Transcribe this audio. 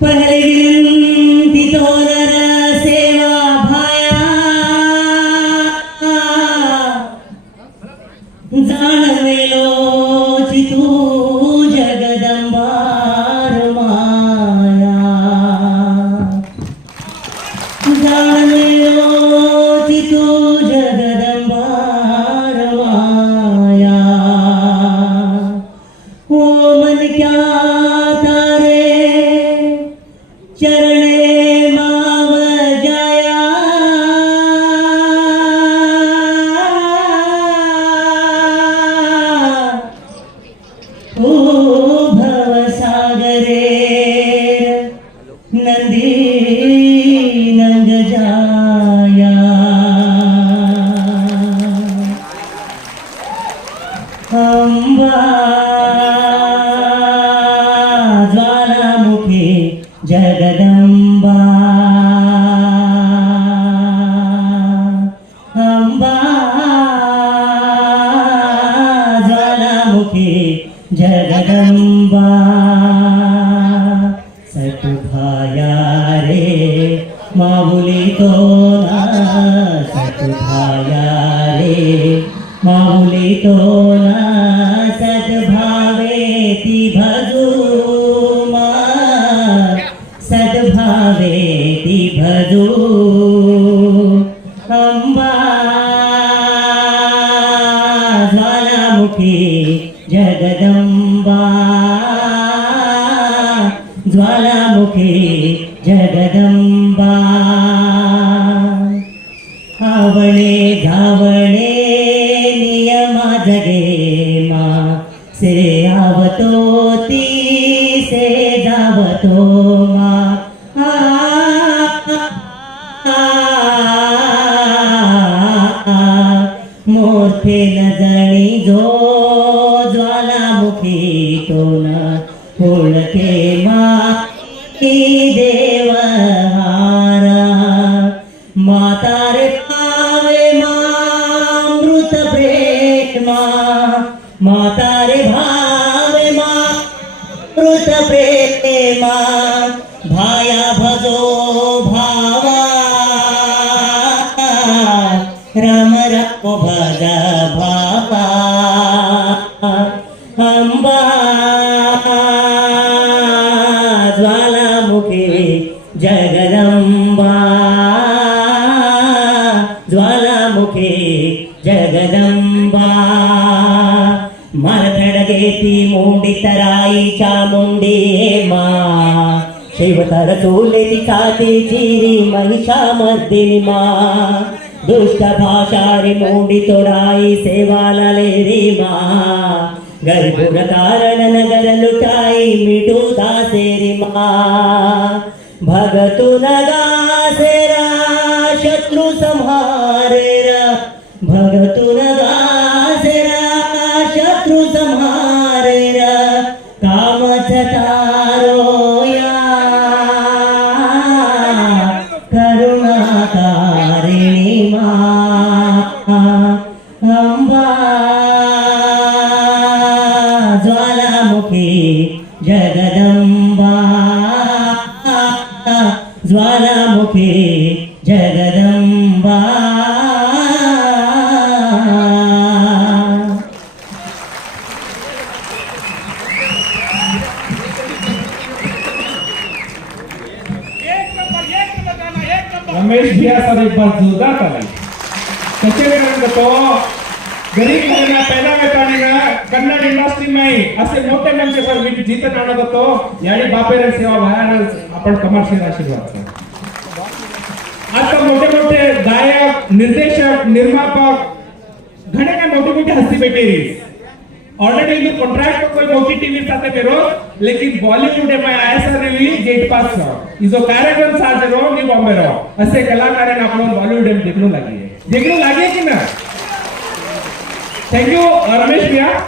पहले विनंती तोरर सेवा भाया जाणवेलो चितू जगदंबार माया जाणवेलो चितू जगदंबार माया ओ मन क्या तारे चरणे माव जाया ओ भवसागरे नंदी नंग जाया अंबा ज्वालामुखी जगदंबा अंबा ज्वालामुखी जगदंबा सतुभाया रे माऊली तो ना सतुभाया रे माऊली तो ना सद्भावे ती भजू सद्भावे ती भजू अंबा ज्वालामुखी जगदंबा ज्वालामुखी जगदंबा आवणे धावणे नियमा जगे मा से आवतो ती से जावतो मा मोठे न जणी जो ज्वालामुखी तो न ओळखे मा देव हारा मातारे भावे मामृत प्रेमा मातारे भावे मामृत प्रेमा भाया भजो भावा राम राम भज भावा अंबा ज्वालामुखी जगदंबा ज्वालामुखी जगदंबा मरथडगेती मुंडी तराई चामुंडी मा शिवतर चोले छाती चिरी महिषामर्दिनी मा दुष्ट भाषारी मुंडी तोड़ाई सेवाला ले री मा गरीबुर कारण नगर लुटाई मिटू दासेरी मा भगतु नगासेरा शत्रु संहारेरा भगतु नगासेरा शत्रु संहारेरा काम तारोया करुणाकारिणी मा अंबा ज्वालामुखी जगदंबा ज्वालामुखी जगदंबा रमेश भैया सर एक बार जोरदार ताली सच्चे में तो गरीब मुलांना पैदा करताना कन्नड इंडस्ट्री में असे मोठे मंच सर मी जीतत आणत होतो यानी बापेर सेवा बाहेर आपण कमर्शियल आशीर्वाद आता मोठे मोठे गायक निर्देशक निर्मापक घणे का मोठी मोठी हस्ती बैठेरी ऑलरेडी इनको कॉन्ट्रैक्ट कोई मोटी टीवी साथे करो लेकिन बॉलीवुड में आया सर रिलीज जेट पास इजो कार्यक्रम साथ रो नी बॉम्बे रो असे कलाकार ने आपण बॉलीवुड में देखनो लगी है कि ना थैंक यू रमेश भैया।